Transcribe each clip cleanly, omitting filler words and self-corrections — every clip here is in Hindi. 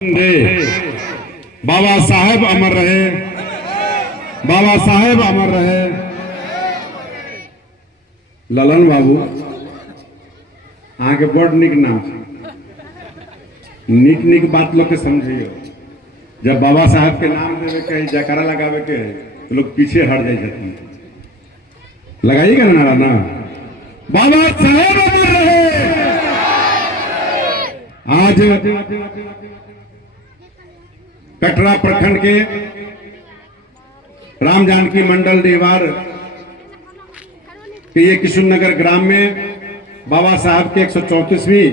बाबा साहेब अमर रहे, बाबा साहेब अमर रहे। ललन बाबू आगे बड़ निक नाम, निक निक बात लोग के समझियो। जब बाबा साहेब के नाम देवे के जयकारा लगावे के तो लोग पीछे हट जाए। लगाइएगा ना नारा ना, बाबा साहेब अमर रहे। आज कटरा प्रखंड के राम जानकी मंडल देवार के ये किशुननगर ग्राम में बाबा साहब के 134वीं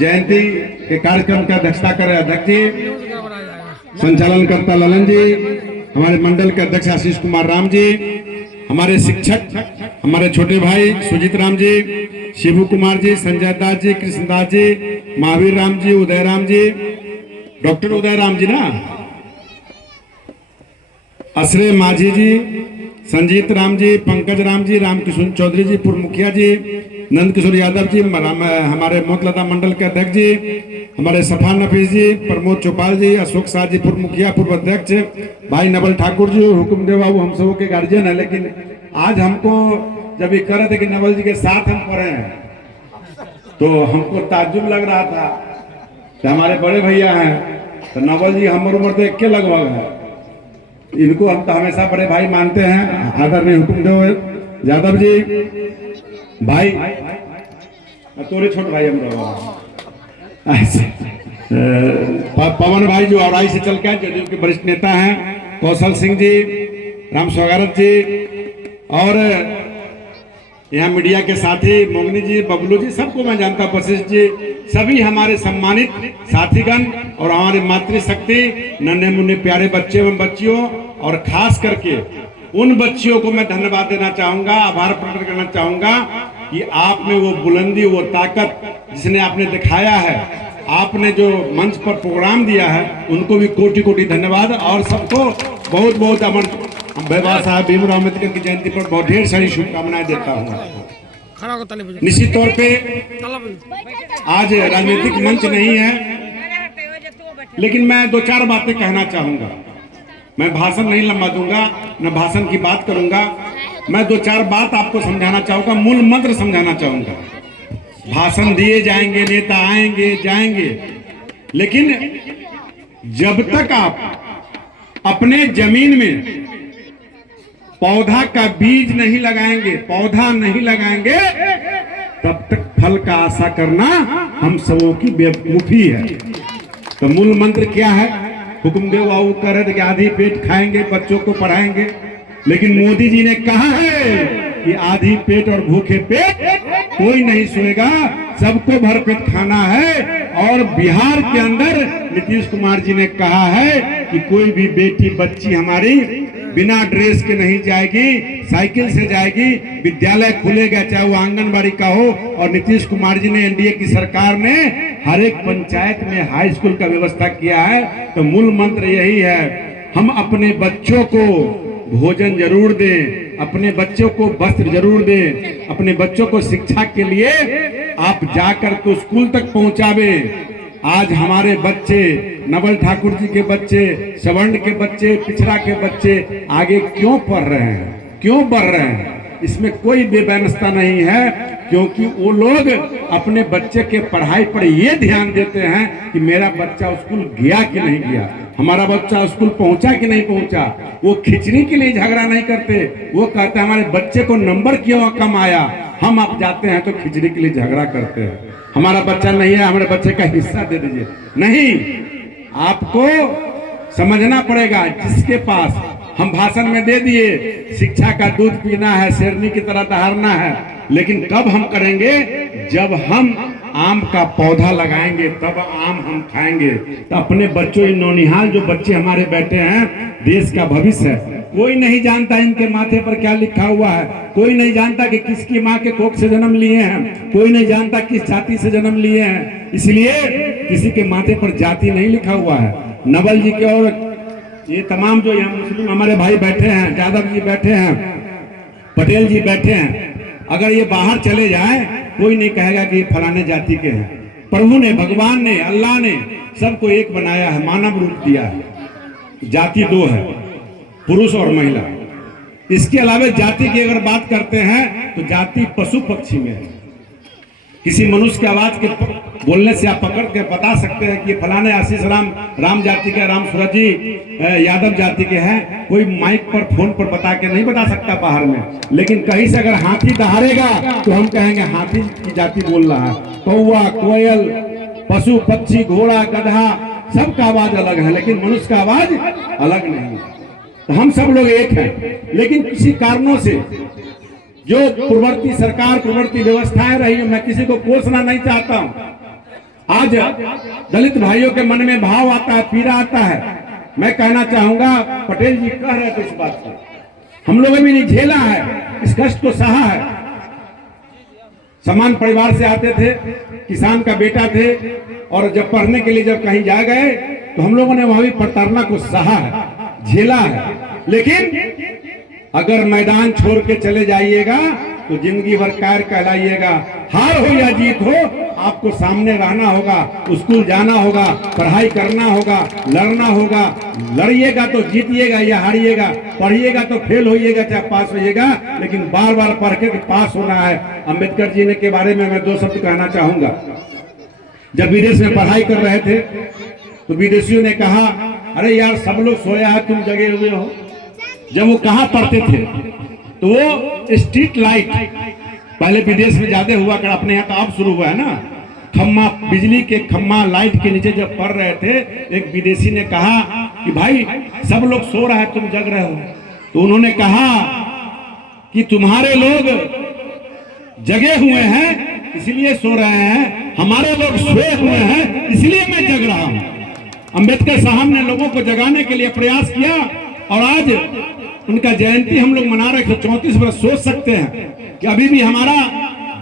जयंती के कार्यक्रम की अध्यक्षता कर रहे अध्यक्ष जी, संचालन करता ललन जी, हमारे मंडल के अध्यक्ष आशीष कुमार राम जी, हमारे शिक्षक हमारे छोटे भाई सुजीत राम जी, शिवू कुमार जी, संजय दास जी, कृष्णदास जी, महावीर राम जी, उदय राम जी, डॉक्टर उदय राम जी ना, असरे माझी जी, संजीत राम जी, पंकज राम जी, रामकिशोर चौधरी जी पूर्व मुखिया जी, नंद किशोर यादव जी, हमारे मोतलता मंडल के अध्यक्ष जी, हमारे सफान नफीस जी, प्रमोद चौपाल जी, अशोक शाह जी पूर्व मुखिया पूर्व अध्यक्ष, भाई नवल ठाकुर जी, हुकुमदेव बाबू हम सबों के गार्जियन है। लेकिन आज हमको जब ये कह रहे थे कि नवल जी के साथ हम पढ़े हैं तो हमको ताज्जुब लग रहा था कि हमारे बड़े भैया हैं तो नवल जी हमारी उम्र तो एक के लगभग है, इनको हम तो हमेशा बड़े भाई मानते हैं। आदरणीय हुकुमदेव यादव जी भाई, तोरे छोटे भाई हम पवन भाई जो औराई से चल के जदयू के वरिष्ठ नेता हैं, कौशल सिंह जी, राम स्वागत जी, और यहाँ मीडिया के साथी मोगनी जी, बबलू जी, सबको मैं जानता हूँ, वशिष्ठ जी, सभी हमारे सम्मानित साथीगण और हमारे मातृशक्ति नन्हे मुन्ने प्यारे बच्चे एवं बच्चियों, और खास करके उन बच्चियों को मैं धन्यवाद देना चाहूंगा, आभार प्रकट करना चाहूंगा कि आप में वो बुलंदी, वो ताकत जिसने आपने दिखाया है, आपने जो मंच पर प्रोग्राम दिया है, उनको भी कोटि कोटि धन्यवाद। और सबको बहुत बहुत अमर बाबा साहब भीमराव अम्बेडकर की जयंती पर बहुत ढेर सारी शुभकामनाएं देता हूँ। निश्चित तौर पे आज राजनीतिक मंच नहीं है, लेकिन मैं दो चार बातें कहना चाहूंगा। मैं भाषण नहीं लंबा दूंगा, न भाषण की बात करूंगा, मैं दो चार बात आपको समझाना चाहूंगा, मूल मंत्र समझाना चाहूंगा। भाषण दिए जाएंगे, नेता आएंगे जाएंगे, लेकिन जब तक आप अपने जमीन में पौधा का बीज नहीं लगाएंगे, पौधा नहीं लगाएंगे, तब तक फल का आशा करना हम सबों की बेवकूफी है। तो मूल मंत्र क्या है? हुकुमदेव बाबू कह रहे थे कि आधी पेट खाएंगे, बच्चों को पढ़ाएंगे, लेकिन मोदी जी ने कहा है कि आधी पेट और भूखे पेट कोई नहीं सोएगा, सबको भरपेट खाना है। और बिहार के अंदर नीतीश कुमार जी ने कहा है कि कोई भी बेटी बच्ची हमारी बिना ड्रेस के नहीं जाएगी, साइकिल से जाएगी, विद्यालय खुलेगा चाहे वो आंगनबाड़ी का हो। और नीतीश कुमार जी ने, एनडीए की सरकार ने हर एक पंचायत में हाई स्कूल का व्यवस्था किया है। तो मूल मंत्र यही है, हम अपने बच्चों को भोजन जरूर दें, अपने बच्चों को वस्त्र जरूर दें, अपने बच्चों को शिक्षा के लिए आप जाकर के स्कूल तक पहुंचावे। आज हमारे बच्चे, नवल ठाकुर जी के बच्चे, सवर्ण के बच्चे, पिछड़ा के बच्चे आगे क्यों पढ़ रहे हैं, क्यों बढ़ रहे हैं? इसमें कोई बेव्यवस्था नहीं है, क्योंकि वो लोग अपने बच्चे के पढ़ाई पर ये ध्यान देते हैं कि मेरा बच्चा स्कूल गया कि नहीं गया, हमारा बच्चा स्कूल पहुंचा कि नहीं पहुंचा। वो खिचड़ी के लिए झगड़ा नहीं करते, वो कहते हैं हमारे बच्चे को नंबर क्यों कम आया। हम आप जाते हैं तो खिचड़ी के लिए झगड़ा करते हैं, हमारा बच्चा नहीं है, हमारे बच्चे का हिस्सा दे दीजिए। नहीं, आपको समझना पड़ेगा, जिसके पास हम भाषण में दे दिए शिक्षा का दूध पीना है, शेरनी की तरह दहाड़ना है, लेकिन कब हम करेंगे? जब हम आम का पौधा लगाएंगे तब आम हम खाएंगे। तो अपने बच्चों, नौनिहाल जो बच्चे हमारे बैठे हैं, देश का भविष्य है। कोई नहीं जानता इनके माथे पर क्या लिखा हुआ है, कोई नहीं जानता कि किसकी माँ के कोख से जन्म लिए हैं, कोई नहीं जानता किस जाति से जन्म लिए हैं। इसलिए किसी के माथे पर जाति नहीं लिखा हुआ है। नवल जी के और ये तमाम जो यहाँ मुस्लिम हमारे भाई बैठे हैं, यादव जी बैठे हैं, पटेल जी बैठे हैं, अगर ये बाहर चले जाए कोई नहीं कहेगा कि फलाने जाति के हैं। प्रभु ने, भगवान ने, अल्लाह ने सबको एक बनाया है, मानव रूप दिया है। जाति दो है, पुरुष और महिला। इसके अलावा जाति की अगर बात करते हैं तो जाति पशु पक्षी में है। किसी मनुष्य की आवाज के बोलने से आप पकड़ के बता सकते हैं कि फलाने आशीष राम जाति के, राम सूरज जी यादव जाति के हैं। कोई माइक पर, फोन पर बता के नहीं बता सकता बाहर में। लेकिन कहीं से अगर हाथी दहाड़ेगा तो हम कहेंगे हाथी की जाति बोल रहा है। कौवा, कोयल, पशु पक्षी, घोड़ा, गधा, सबका आवाज अलग है, लेकिन मनुष्य का आवाज अलग नहीं। तो हम सब लोग एक हैं, लेकिन किसी कारणों से जो पूर्ववर्ती सरकार, पूर्ववर्ती व्यवस्थाएं रही, मैं किसी को कोसना नहीं चाहता हूं। आज दलित भाइयों के मन में भाव आता है, पीड़ा आता है। मैं कहना चाहूंगा, पटेल जी कह रहे थे इस बात को, हम लोगों ने भी झेला है, इस कष्ट को सहा है। समान परिवार से आते थे, किसान का बेटा थे, और जब पढ़ने के लिए जब कहीं जा गए तो हम लोगों ने वहां भी प्रताड़ना को सहा है, झेला है। लेकिन अगर मैदान छोड़ के चले जाइएगा तो जिंदगी भर कायर कहलाइएगा। हार हो या जीत हो, आपको सामने रहना होगा, स्कूल जाना होगा, पढ़ाई करना होगा, लड़ना होगा। लड़िएगा तो जीतिएगा या हारिएगा, पढ़िएगा तो फेल होइएगा चाहे पास होइएगा, लेकिन बार बार पढ़ के पास होना है। अम्बेडकर जी ने के बारे में मैं दो शब्द कहना चाहूंगा। जब विदेश में पढ़ाई कर रहे थे तो विदेशियों ने कहा, अरे यार सब लोग सोया है, तुम जगे हुए हो। जब वो कहाँ पढ़ते थे तो वो स्ट्रीट लाइट, पहले विदेश में ज्यादा हुआ कर, अपने यहाँ तो अब शुरू हुआ है ना, खम्मा, बिजली के खम्मा लाइट के नीचे जब पढ़ रहे थे, एक विदेशी ने कहा कि भाई सब लोग सो रहा है, तुम जग रहे हो। तो उन्होंने कहा कि तुम्हारे लोग जगे हुए हैं इसलिए सो रहे हैं, हमारे लोग सोए हुए हैं इसलिए मैं जग रहा हूं। अंबेडकर साहब ने लोगों को जगाने के लिए प्रयास किया, और आज उनका जयंती हम लोग मना रहे थे। 34 वर्ष, सोच सकते हैं कि अभी भी हमारा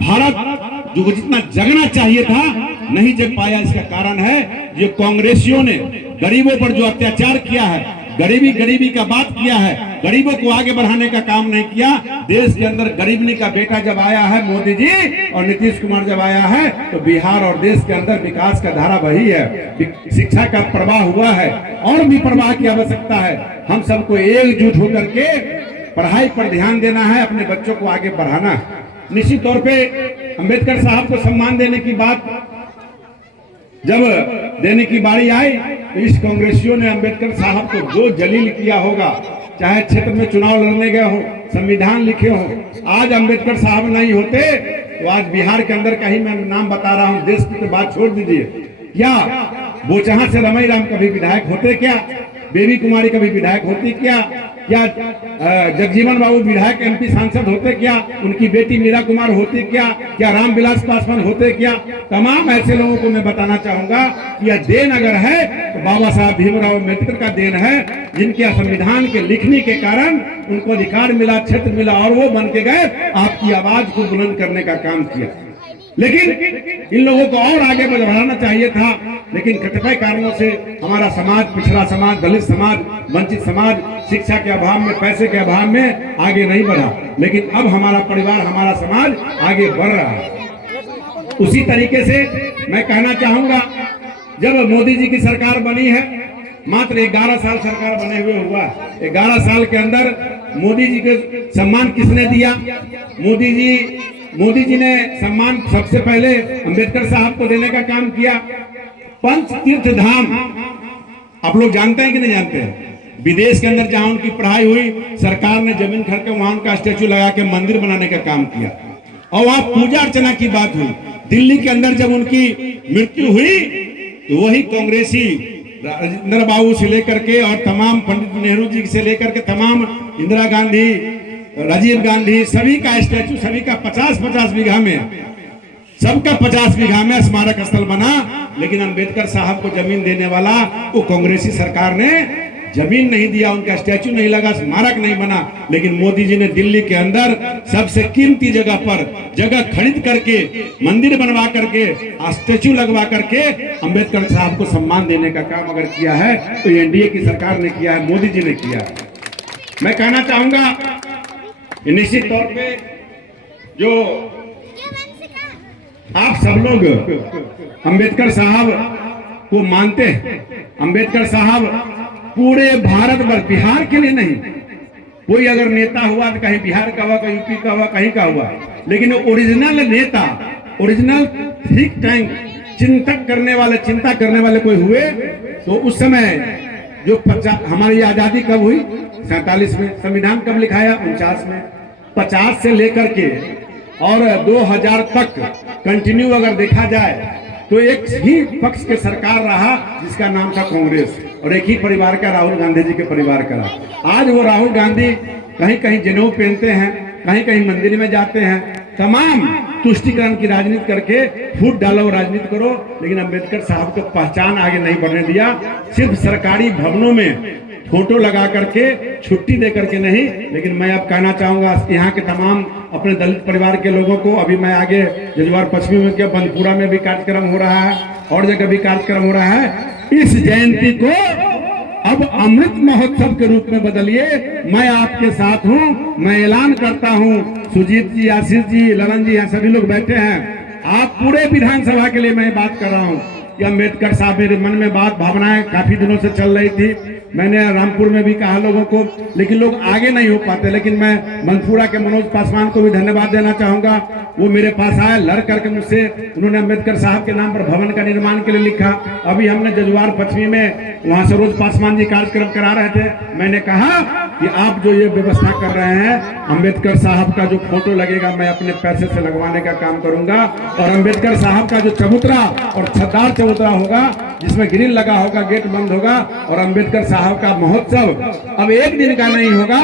भारत जो जितना जगना चाहिए था नहीं जग पाया। इसका कारण है ये कांग्रेसियों ने गरीबों पर जो अत्याचार किया है, गरीबी का बात किया है, गरीबों को आगे बढ़ाने का काम नहीं किया। देश के अंदर गरीबी का बेटा जब आया है मोदी जी और नीतीश कुमार जब आया है तो बिहार और देश के अंदर विकास का धारा बही है, शिक्षा का प्रवाह हुआ है, और भी प्रवाह की आवश्यकता है। हम सबको एकजुट होकर के पढ़ाई पर ध्यान देना है, अपने बच्चों को आगे बढ़ाना है। निश्चित तौर पे अंबेडकर साहब को सम्मान देने की बात जब देने की बारी आई तो इस कांग्रेसियों ने अंबेडकर साहब को जो जलील किया होगा, चाहे क्षेत्र में चुनाव लड़ने गए हो, संविधान लिखे हो। आज अंबेडकर साहब नहीं होते तो आज बिहार के अंदर का ही मैं नाम बता रहा हूं, देश की तो बात छोड़ दीजिए, क्या बोचहा से रमई राम कभी विधायक होते, क्या बेबी कुमारी कभी विधायक होती, क्या जगजीवन बाबू विधायक एमपी सांसद होते, क्या उनकी बेटी मीरा कुमार होती, क्या रामविलास पासवान होते, क्या तमाम ऐसे लोगों को मैं बताना चाहूंगा कि यह देन अगर है तो बाबा साहब भीमराव अम्बेडकर का देन है, जिनके संविधान के लिखने के कारण उनको अधिकार मिला, क्षेत्र मिला, और वो बन के गए, आपकी आवाज को बुलंद करने का काम किया। लेकिन इन लोगों को और आगे बढ़ाना चाहिए था, लेकिन कतिपय कारणों से हमारा समाज, पिछड़ा समाज, दलित समाज, वंचित समाज शिक्षा के अभाव में, पैसे के अभाव में आगे नहीं बढ़ा। लेकिन अब हमारा परिवार, हमारा समाज आगे बढ़ रहा है। उसी तरीके से मैं कहना चाहूंगा, जब मोदी जी की सरकार बनी है, मात्र 11 साल सरकार बने हुए हुआ, 11 साल के अंदर मोदी जी के सम्मान किसने दिया? मोदी जी ने सम्मान सबसे पहले अंबेडकर साहब को देने का काम किया। पंच तीर्थ धाम आप लोग जानते हैं कि नहीं जानते हैं? विदेश के अंदर जहां उनकी पढ़ाई हुई, सरकार ने जमीन खरीद के वहां उनका स्टैचू लगा के मंदिर बनाने का काम किया, और वहां पूजा अर्चना की बात हुई। दिल्ली के अंदर जब उनकी मृत्यु हुई तो वही कांग्रेसी राजेंद्र बाबू से लेकर के और तमाम पंडित नेहरू जी से लेकर के तमाम इंदिरा गांधी, राजीव गांधी, सभी का स्टैचू, सभी का 50-50 बीघा में, सबका 50 बीघा में स्मारक स्थल बना। लेकिन अंबेडकर साहब को जमीन देने वाला वो कांग्रेसी सरकार ने जमीन नहीं दिया, उनका स्टैचू नहीं लगा, स्मारक नहीं बना। लेकिन मोदी जी ने दिल्ली के अंदर सबसे कीमती जगह पर जगह खरीद करके, मंदिर बनवा करके, स्टैचू लगवा करके अंबेडकर साहब को सम्मान देने का काम अगर किया है तो एनडीए की सरकार ने किया है, मोदी जी ने किया है। मैं कहना चाहूंगा निश्चित तौर पे जो आप सब लोग अंबेडकर साहब को मानते हैं। अंबेडकर साहब पूरे भारत भर, बिहार के लिए नहीं, कोई अगर नेता हुआ तो कहीं बिहार का हुआ, कहीं यूपी का हुआ, कहीं का हुआ, लेकिन ओरिजिनल नेता, ओरिजिनल थिंक टैंक, चिंतक करने वाले, चिंता करने वाले कोई हुए तो उस समय जो हमारी आजादी कब हुई? 47 में। संविधान कब लिखाया? 49 में। 50 से लेकर के और 2000 तक कंटिन्यू अगर देखा जाए तो एक ही पक्ष के सरकार रहा जिसका नाम था कांग्रेस, और एक ही परिवार का, राहुल गांधी जी के परिवार का रहा। आज वो राहुल गांधी कहीं कहीं जनेऊ पहनते हैं, कहीं कहीं मंदिर में जाते हैं, तमाम तुष्टिकरण की राजनीति करके फूट डालो, राजनीति करो, लेकिन अंबेडकर साहब को पहचान आगे नहीं बढ़ने दिया। सिर्फ सरकारी भवनों में फोटो लगा करके, छुट्टी दे करके नहीं। लेकिन मैं अब कहना चाहूंगा यहाँ के तमाम अपने दलित परिवार के लोगों को, अभी मैं आगे जजुआर पश्चिमी में क्या बंदपुरा में भी कार्यक्रम हो रहा है और जगह भी कार्यक्रम हो रहा है, इस जयंती को अब अमृत महोत्सव के रूप में बदलिए। मैं आपके साथ हूं। मैं ऐलान करता हूं, सुजीत जी, आशीष जी, ललन जी, यहाँ सभी लोग बैठे हैं, आप पूरे विधानसभा के लिए मैं बात कर रहा हूं कि अम्बेडकर साहब, मेरे मन में बात, भावनाएं काफी दिनों से चल रही थी। मैंने रामपुर में भी कहा लोगों को, लेकिन लोग आगे नहीं हो पाते। लेकिन मैं मंदपुरा के मनोज पासवान को भी धन्यवाद देना चाहूंगा। वो मेरे पास आए, लड़ करके मुझसे, उन्होंने अम्बेडकर साहब के नाम पर भवन का निर्माण के लिए लिखा। अभी हमने जजुआर पश्चिमी में वहां सरोज पासवान जी कार्यक्रम करा रहे थे। मैंने कहा कि आप जो ये व्यवस्था कर रहे हैं, अम्बेडकर साहब का जो फोटो लगेगा मैं अपने पैसे से लगवाने का काम करूंगा, और अम्बेडकर साहब का जो चबूतरा और छतदार चबूतरा होगा जिसमें ग्रिल लगा होगा, गेट बंद होगा, और अम्बेडकर साहब का महोत्सव अब एक दिन का नहीं होगा,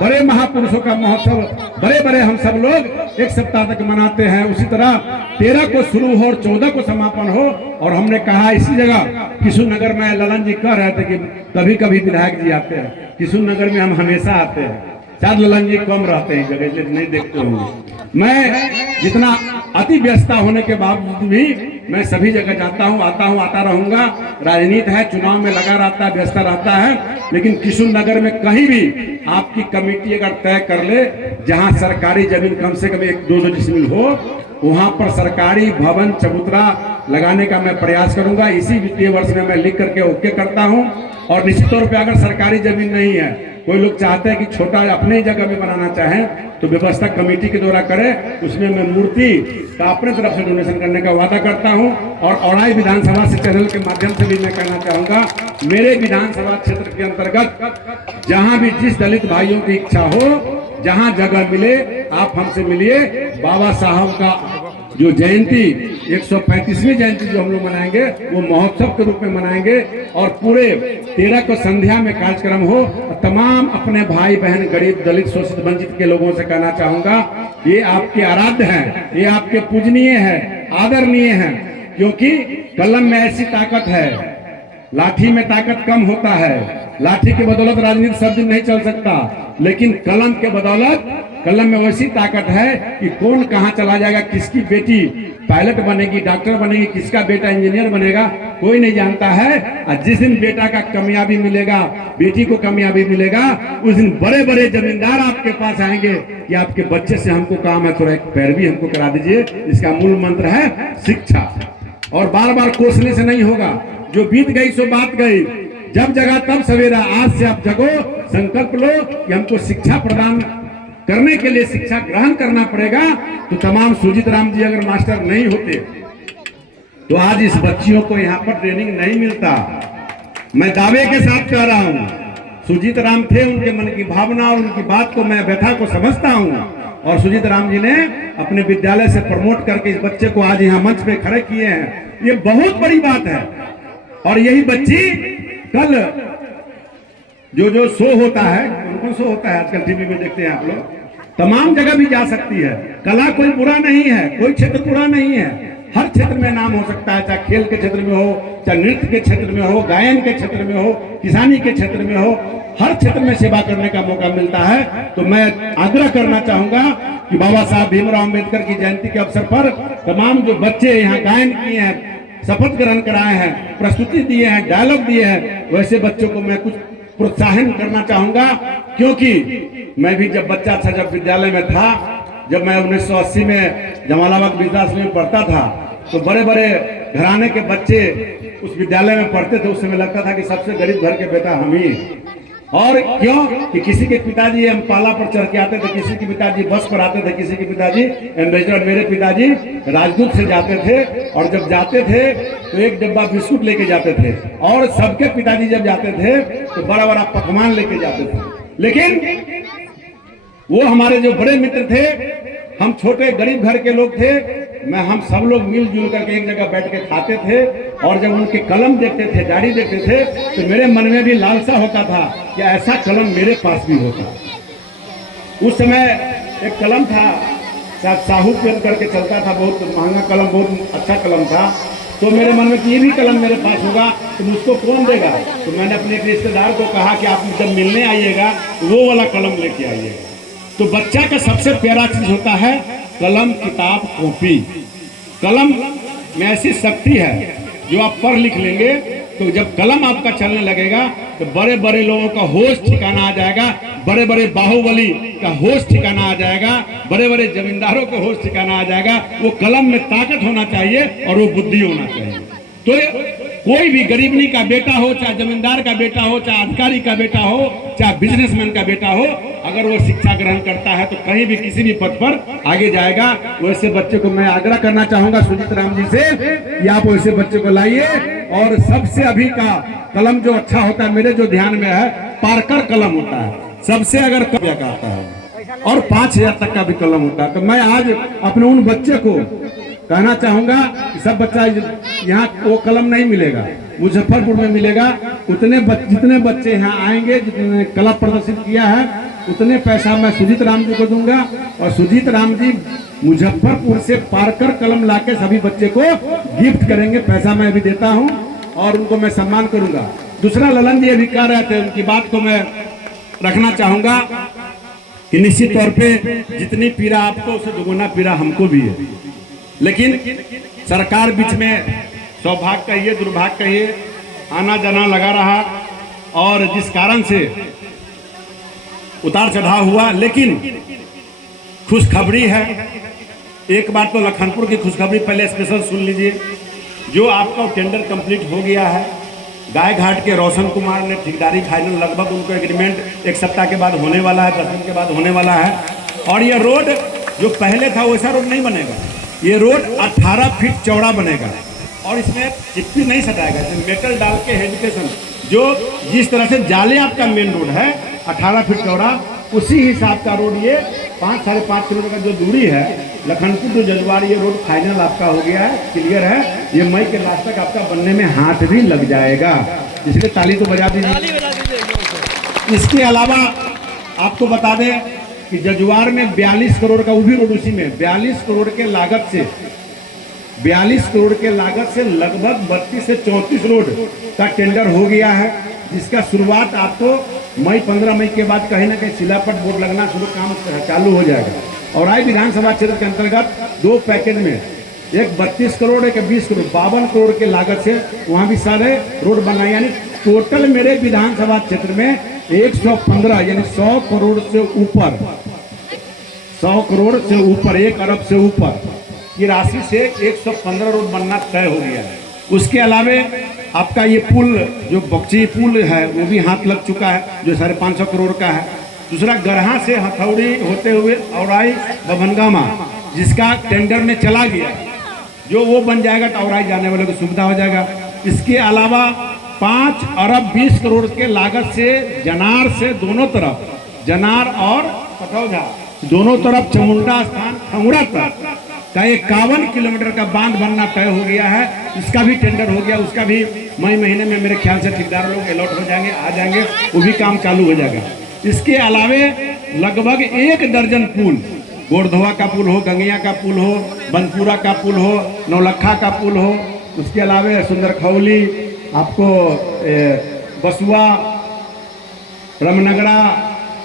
बड़े महापुरुषों का महोत्सव, बड़े बड़े हम सब लोग एक सप्ताह तक मनाते हैं। उसी तरह 13 को शुरू हो और 14 को समापन हो। और हमने कहा इसी जगह किशोर नगर में, ललन जी कह रहे थे कि कभी कभी विधायक जी आते हैं किशोर नगर में, हम हमेशा आते हैं। शायद ललन जी कम रहते हैं जगह, इसलिए नहीं देखते होंगे। मैं जितना अति व्यस्तता होने के बावजूद भी मैं सभी जगह जाता हूं, आता हूं, आता रहूंगा। राजनीति है, चुनाव में लगा रहता है, व्यस्तता रहता है, लेकिन किशोर नगर में कहीं भी आपकी कमेटी अगर तय कर ले जहां सरकारी जमीन कम से कम 100-200 डिसमिल हो, वहां पर सरकारी भवन चबूतरा लगाने का मैं प्रयास करूंगा। इसी वित्तीय वर्ष में मैं लिख करके ओके करता हूं। और निश्चित तौर पे अगर सरकारी जमीन नहीं है, कोई लोग चाहते हैं कि छोटा अपने जगह में बनाना चाहें, तो व्यवस्था कमेटी के द्वारा करे, उसमें मैं मूर्ति का अपने तरफ से डोनेशन करने का वादा करता हूं। और औराई विधानसभा से चैनल के माध्यम से भी मैं कहना चाहूंगा, मेरे विधानसभा क्षेत्र के अंतर्गत जहां भी जिस दलित भाइयों की इच्छा हो, जहां जगह मिले, आप हमसे मिलिए। बाबा साहब का जो जयंती 135वीं जयंती जो हम लोग मनाएंगे, वो महोत्सव के रूप में मनाएंगे। और पूरे 13 को संध्या में कार्यक्रम हो। और तमाम अपने भाई बहन, गरीब, दलित, शोषित, वंचित के लोगों से कहना चाहूंगा, ये आपके आराध्य हैं, ये आपके पूजनीय है, आदरणीय हैं, क्योंकि कलम में ऐसी ताकत है। लाठी में ताकत कम होता है, लाठी के बदौलत राजनीति सब दिन नहीं चल सकता, लेकिन कलम के बदौलत, कलम में वैसी ताकत है कि कौन कहां चला जाएगा, किसकी बेटी पायलट बनेगी, डॉक्टर बनेगी, किसका बेटा इंजीनियर बनेगा, कोई नहीं जानता है। और जिस दिन बेटा का कामयाबी मिलेगा, बेटी को कामयाबी मिलेगा, उस दिन बड़े बड़े जमींदार आपके पास आएंगे कि आपके बच्चे से हमको काम है, थोड़ा एक पैरवी हमको करा दीजिए। इसका मूल मंत्र है शिक्षा, और बार बार कोसने से नहीं होगा। जो बीत गई सो बात गई, जब जगा तब सवेरा। आज से आप जगो, संकल्प लो कि हमको शिक्षा प्रदान करने के लिए शिक्षा ग्रहण करना पड़ेगा। तो तमाम सुजीत राम जी अगर मास्टर नहीं होते तो आज इस बच्चियों को यहाँ पर ट्रेनिंग नहीं मिलता। मैं दावे के साथ कह रहा हूँ, सुजीत राम थे, उनके मन की भावना और उनकी बात को मैं, व्यथा को समझता हूँ। और सुजीत राम जी ने अपने विद्यालय से प्रमोट करके इस बच्चे को आज यहाँ मंच पे खड़े किए हैं। ये बहुत बड़ी बात है। और यही बच्ची कल जो शो होता है, कौन शो होता है आजकल टीवी में देखते हैं आप लोग, तमाम जगह भी जा सकती है। कला कोई बुरा नहीं है, कोई क्षेत्र बुरा नहीं है, हर क्षेत्र में नाम हो सकता है, चाहे खेल के क्षेत्र में हो, चाहे नृत्य के क्षेत्र में हो, गायन के क्षेत्र में हो, किसानी के क्षेत्र में हो, हर क्षेत्र में सेवा करने का मौका मिलता है। तो मैं आग्रह करना चाहूंगा कि बाबा साहब भीमराव अम्बेडकर की जयंती के अवसर पर तमाम जो बच्चे यहाँ गायन किए हैं, शपथ ग्रहण कराए हैं, प्रस्तुति दिए हैं, डायलॉग दिए हैं, वैसे बच्चों को मैं कुछ प्रोत्साहन करना चाहूंगा। क्योंकि मैं भी जब बच्चा था, जब विद्यालय में था, जब मैं 1980 में जमालाबाद विद्याश्रम में पढ़ता था तो बड़े बड़े घराने के बच्चे उस विद्यालय में पढ़ते थे। उस समय लगता था कि सबसे गरीब घर के बेटा हम ही। और क्यों कि किसी के पिताजी अम्पाला पर चढ़ के आते थे, किसी के पिताजी बस पर आते थे, किसी के पिताजी एम्बेसडर। मेरे पिताजी राजदूत से जाते थे और जब जाते थे तो एक डब्बा बिस्कुट लेके जाते थे, और सबके पिताजी जब जाते थे तो बड़ा बड़ा पकवान लेके जाते थे। लेकिन वो हमारे जो बड़े मित्र थे, हम छोटे गरीब घर के लोग थे, हम सब लोग मिलजुल करके एक जगह बैठ के खाते थे। और जब उनके कलम देखते थे, डायरी देखते थे, तो मेरे मन में भी लालसा होता था कि ऐसा कलम मेरे पास भी होता। उस समय एक कलम था, शायद साहू पेन करके चलता था, बहुत महंगा कलम, बहुत अच्छा कलम था। तो मेरे मन में कि ये भी कलम मेरे पास होगा तो मुझको कौन देगा। तो मैंने अपने एक रिश्तेदार को कहा कि आप जब मिलने आइएगा वो वाला कलम लेके आइएगा। तो बच्चा का सबसे प्यारा चीज होता है कलम, किताब, कॉपी। कलम में ऐसी शक्ति है जो आप पढ़ लिख लेंगे तो जब कलम आपका चलने लगेगा तो बड़े बड़े लोगों का होश ठिकाना आ जाएगा, बड़े बड़े बाहुबली का होश ठिकाना आ जाएगा, बड़े बड़े जमींदारों का होश ठिकाना आ जाएगा। वो कलम में ताकत होना चाहिए और वो बुद्धि होना चाहिए। तो कोई भी गरीबनी का बेटा हो, चाहे जमींदार का बेटा हो, चाहे अधिकारी का बेटा हो, चाहे बिजनेसमैन का बेटा हो, अगर वो शिक्षा ग्रहण करता है तो कहीं भी किसी भी पद पर आगे जाएगा। वैसे बच्चे को मैं आग्रह करना चाहूंगा सुजीत राम जी से कि आप वैसे बच्चे को लाइए। और सबसे अभी का कलम जो अच्छा होता है, मेरे जो ध्यान में है, पार्कर कलम होता है, सबसे अगर कम का आता है, और 5000 तक का भी कलम होता है। तो मैं आज अपने उन बच्चे को कहना चाहूंगा कि सब बच्चा यहाँ वो कलम नहीं मिलेगा, मुजफ्फरपुर में मिलेगा। जितने बच्चे यहाँ आएंगे, जितने कला प्रदर्शित किया है, उतने पैसा मैं सुजीत राम जी को दूंगा। और सुजीत राम जी मुजफ्फरपुर से पार्कर कलम लाके सभी बच्चे को गिफ्ट करेंगे। पैसा मैं भी देता हूँ और उनको मैं सम्मान करूंगा। दूसरा, ललन जी अभी कह रहे थे, उनकी बात को मैं रखना चाहूंगा कि निश्चित तौर पे जितनी पीड़ा आपको उससे दुगुना पीड़ा हमको भी है। लेकिन सरकार बीच में सौभाग्य कहिए, दुर्भाग्य कहिए, आना जाना लगा रहा, और जिस कारण से उतार चढ़ाव हुआ। लेकिन खुशखबरी है, एक बार तो लखनपुर की खुशखबरी पहले स्पेशल सुन लीजिए। जो आपका टेंडर कंप्लीट हो गया है, गाय घाट के रोशन कुमार ने ठेकेदारी फाइनल, लगभग उनको एग्रीमेंट एक सप्ताह के बाद होने वाला है, 10 दिन के बाद होने वाला है। और ये रोड जो पहले था वैसा रोड नहीं बनेगा, ये रोड 18 फीट चौड़ा बनेगा। और इसमें चिप्पी नहीं सटाएगा, इसमें मेटल डाल के हेजिटेशन, जो जिस तरह से जाले आपका मेन रोड है 18 फीट चौड़ा, उसी हिसाब का रोड ये 5-5.5 किलोमीटर का जो दूरी है लखनपुर टू जजुआर, ये रोड फाइनल आपका हो गया है, क्लियर है। ये मई के लास्ट तक आपका बनने में हाथ भी लग जाएगा, इसलिए ताली तो बजा दीजिए। इसके अलावा आपको बता दें कि जजुआर में 42 करोड़ का, वो भी रोड उसी में 42 करोड़ के लागत से, 42 करोड़ के लागत से लगभग 32 से 34 रोड का टेंडर हो गया है, जिसका शुरुआत आपको 15 मई के बाद कहीं ना कहीं शिलापट बोर्ड लगना शुरू, काम चालू हो जाएगा। और आई विधानसभा क्षेत्र के अंतर्गत 2 पैकेज में, एक 32 करोड़, एक 20 करोड़, 52 करोड़ के लागत से वहाँ भी सारे रोड बनाए। यानी टोटल मेरे विधानसभा क्षेत्र में 115 यानी 100 करोड़ से ऊपर, 100 करोड़ से ऊपर, 1 अरब से ऊपर की राशि से 115 रोड बनना तय हो गया है। उसके अलावे आपका ये पुल जो बक्ची पुल है वो भी हाथ लग चुका है, जो 550 करोड़ का है। दूसरा, गरहा से हथौड़ी होते हुए औराई बभनगामा, जिसका टेंडर में चला गया, जो वो बन जाएगा तो औराई जाने वालों को सुविधा हो जाएगा। इसके अलावा 5 अरब 20 करोड़ के लागत से जनार से दोनों तरफ, जनार और कटौझा दोनों तरफ चमुंडा स्थान खंगुड़ा तक का 51 किलोमीटर का बांध बनना तय हो गया है। इसका भी टेंडर हो गया, उसका भी मई महीने में मेरे ख्याल से ठेकेदार लोग अलॉट हो जाएंगे, आ जाएंगे, वो भी काम चालू हो जाएगा। इसके अलावे लगभग 1 दर्जन पुल, गोरधवा का पुल हो, गंगैया का पुल हो, बनपुरा का पुल हो, नौलखा का पुल हो, उसके अलावे सुंदरखौली, आपको बसुआ, रमनगरा,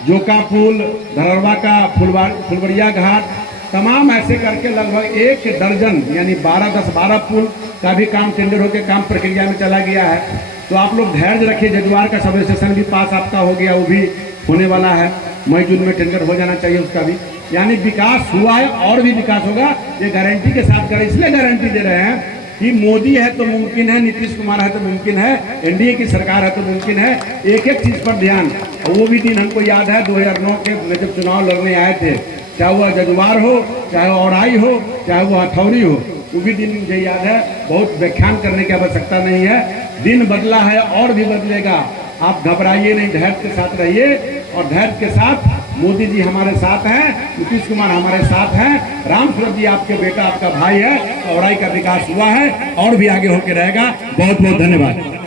जोका पुल, धररवा का फुलवरिया घाट, तमाम ऐसे करके लगभग 1 दर्जन यानी 12 पुल का भी काम टेंडर होकर काम प्रक्रिया में चला गया है। तो आप लोग धैर्य रखिए। जजुआर का सब स्टेशन भी पास आपका हो गया, वो भी होने वाला है, मई जून में टेंडर हो जाना चाहिए उसका भी। यानी विकास हुआ है और भी विकास होगा। ये गारंटी के साथ करें, इसलिए गारंटी दे रहे हैं कि मोदी है तो मुमकिन है, नीतीश कुमार है तो मुमकिन है, एनडीए की सरकार है तो मुमकिन है। एक एक चीज पर ध्यान। वो भी दिन हमको याद है 2009 के में जब चुनाव लड़ने आए थे, चाहे वह जजुआर हो, चाहे वह औराई हो, चाहे वह हथौड़ी हो, वो भी दिन मुझे याद है। बहुत व्याख्यान करने की आवश्यकता नहीं है, दिन बदला है और भी बदलेगा। आप घबराइए नहीं, धैर्य के साथ रहिए और धैर्य के साथ मोदी जी हमारे साथ हैं, नीतीश कुमार हमारे साथ हैं, राम सूरत जी आपके बेटा, आपका भाई है। औराई का विकास हुआ है और भी आगे होके रहेगा। बहुत बहुत धन्यवाद।